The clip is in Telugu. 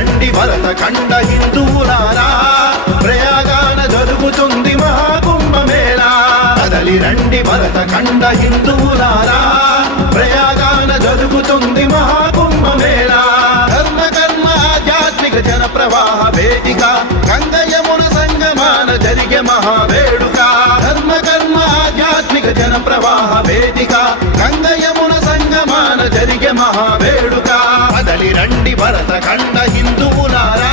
రండి భరత ఖండ హిందువులారా, ప్రయాగాన జరుగుతుంది మహాకుంభమేళా. కదలి రండి భరత ఖండ హిందువులారా, ప్రయాగాన జరుగుతుంది మహాకుంభమేళా. ధర్మ కర్మ ఆధ్యాత్మిక జన ప్రవాహ వేదిక, గంగా యమున సంగమాన జరిగే మహావేడుక. ధర్మ కర్మ ఆధ్యాత్మిక జన ప్రవాహ వేదిక, గంగా యమున సంగమాన జరిగే మహావేడుక. కదలి రండి భరత ఖండ హిందువులారా,